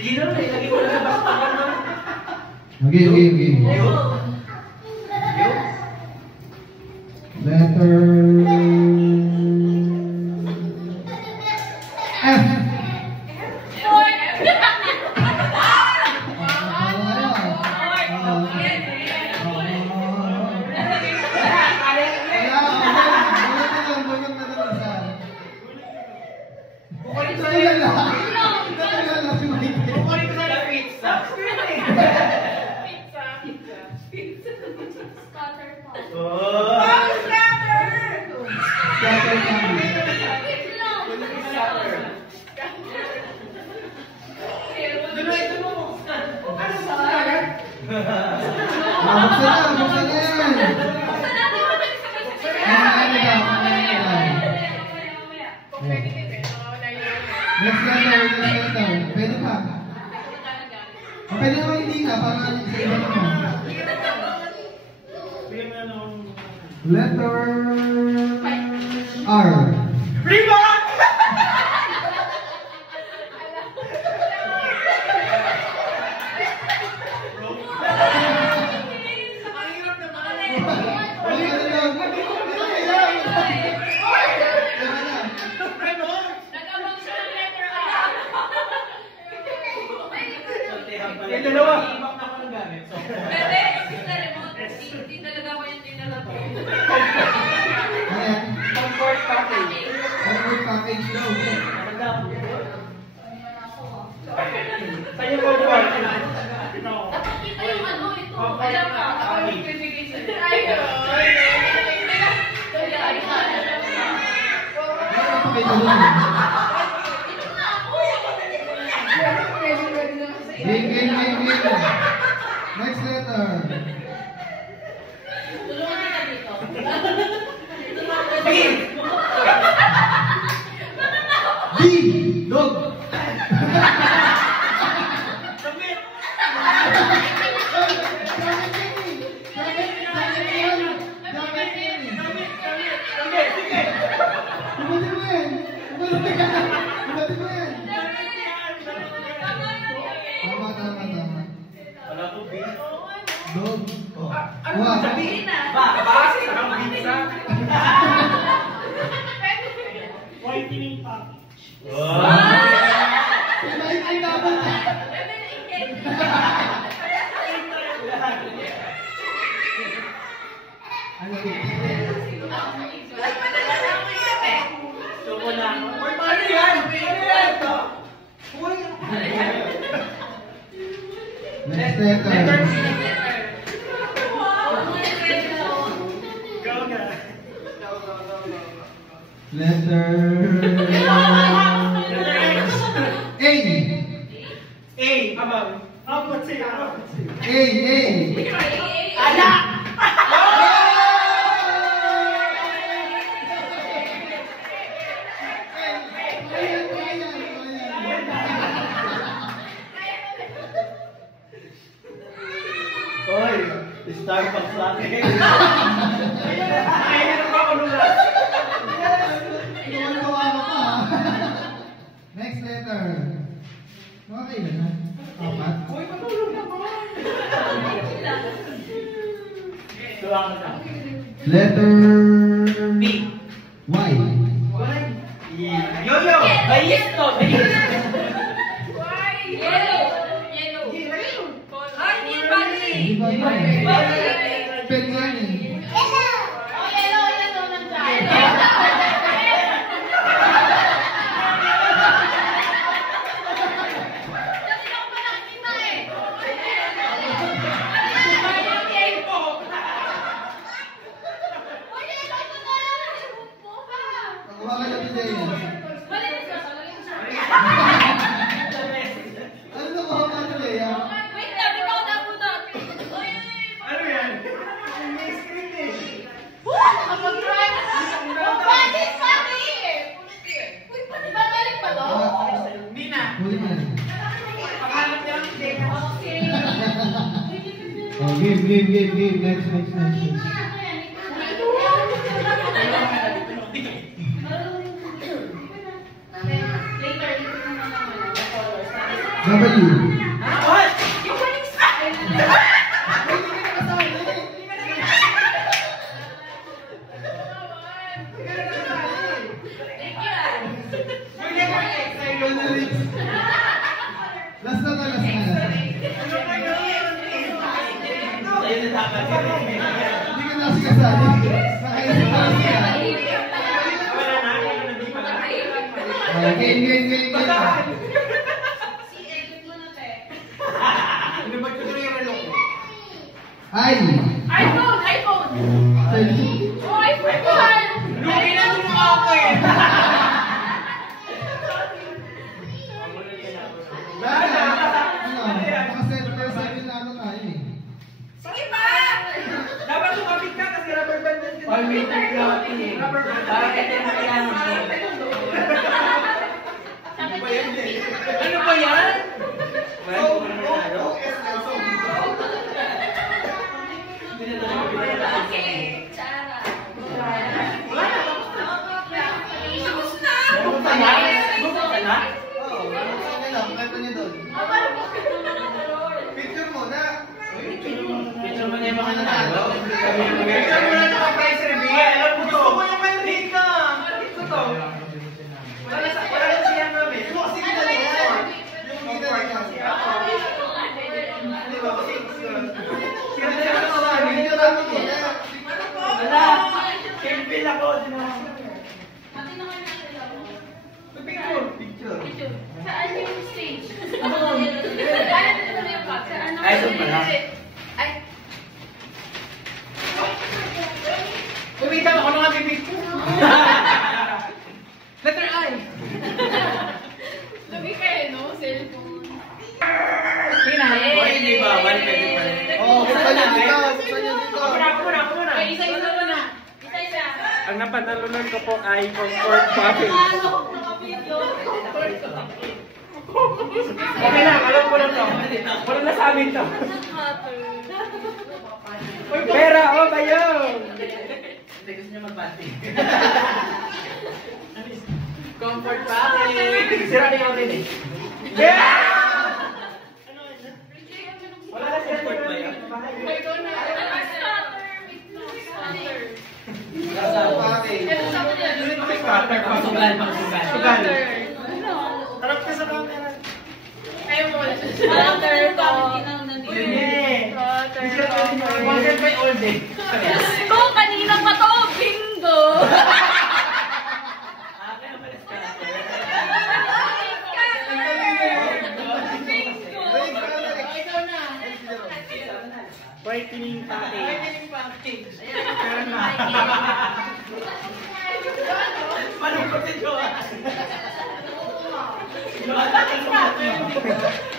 Sige na, ilagay mo na baktakan mo. Okay. Letter F. Next letter. Pwede pa. Pwede naman hindi na, para sa iba naman. Letter R. Rebound! Yung dalawa. Ibak na ko ng gamit. Pwede, kasi sa remote, hindi talaga ako yung tinalabo. Comfort package. Comfort package daw. Sa'yo po ba? Dapat kita yung ano ito. Alam ka, ako yung bibigay sa ayun. Game. Next letter. Tulungan kita dito. D. Dog. Tama. Wala po, B. Dog. Ano sabihin na? Baka sarang pizza. Whitening package. Ay, dapat. Ano Suko na ako. Uy, paano yan? Ano yan to? Uy! Next letter. Go na. Letter A. A, abang. Abot siya. A. Anak! Hoy, Starbucks sa akin. Ay, ano ba ako nula? Tuwan-tuwa ka pa, ha? Next letter. Mga kailan na? Apat? Uy, matulog na ba? Tuwang na. Letter B. Y. Yo-yo! Bayis to! Bayis! Di ba yun? Pen yan eh. Nakuha ka na today eh. Ano nakuha ka today ah? Ano yan? May screen eh. Hindi na. Huli na. Paghanap niya lang si Dana. Oh, game. Next. What? Last na to, last na. Hindi ka nasi kasali. Nakaisip ka lang siya. Game. Ay! iPhone! Oh, iPhone! Lugi na yung mukha ko eh. Naka-7 na ano tayo eh. Sige pa! Dapat sumabit ka kasi rubber band din. Rubber band. Ano ba yan? Okay, Chara. Tapos na! Picture mo na. Picture mo na yung mga nanalo. Picture mo na sa prize reveal. Alam mo to. Gusto ko yung may rika. Gusto to. Wala na siya namin. Yung kasi ginagawa. Yung ginagawa. Di ba? Kasi Wala. Campbell ako. Picture. Saan yung stage? Saan yung box? Ay, doon pala. Ay, Kumita ako nung aming picture. Letter I. lugi kayo, no? Cellphone. Hindi ba? One pwede pa rin. Oh, gusto niyo dito. Gusto niyo dito. Ako muna. Okay, isa-isa mo na. Isa-isa. Ang napanalunan ko po ay comfort puppy. Okay lang, alam ko lang to. Wala na sa amin to. Pera, oh bayo! Hindi, gusto niya mag-party. Comfort puppy! Sira na yung rin eh. Yeah! Wala na siya comfort ba yan? Pasugal. Harap ka sa camera. Concept by all day. Kanina pa to, bingo! Whitening puppy. Malungkot si Joa.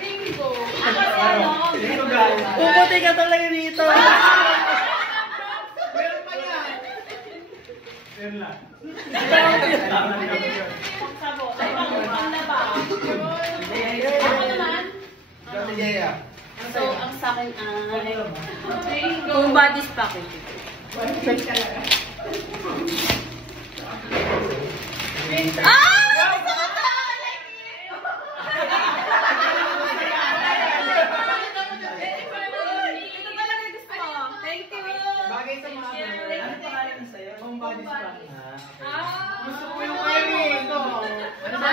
Bingo! Ako si ano? Dito guys. Puputi ka talaga dito! Meron pa yan. Yun lang. Sabo. Ay, ang laba. Ako naman? Dati Jaya. So, ang sa akin ay... Kung bodies package. Ah! Gusto ko to! Ito talaga gusto ko. Thank you. Bagay sa mga ano pangalan na sa'yo? Home body spa. Gusto ko yung Ah! kayo ito. Ano ba?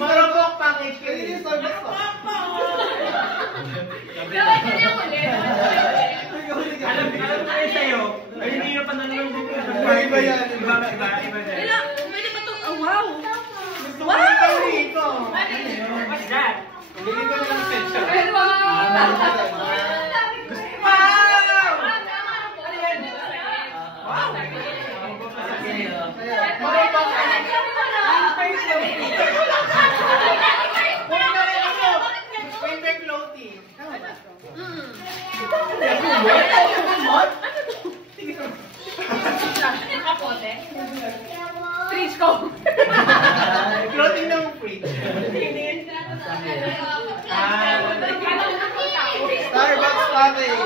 Marupok package ko rin. Gawin ko niya ulit. Alam ko rin sa'yo. Ay, hindi na pananong dito. Iba yan. Iba din. Ilang, pwede ba ito? Oh, wow! Gusto ko yung kayo ito. What's that? Hindi ko naman special. Winter clothing. Kapote? Fridge ko. Clothing ng fridge. Starbucks coffee.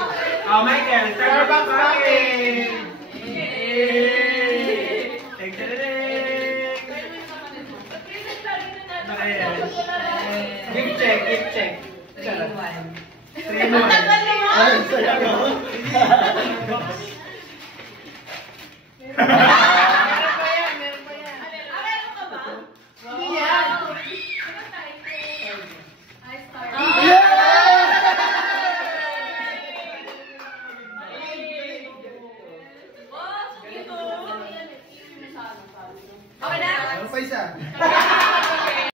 Oh, Michael, Starbucks coffee. Gift check, gift check. Charot. Ang tagal naman. Ay, saya ko. Meron pa yan, meron pa yan. Meron ka ba? Hindi yan. Okay na? Ano pa isa?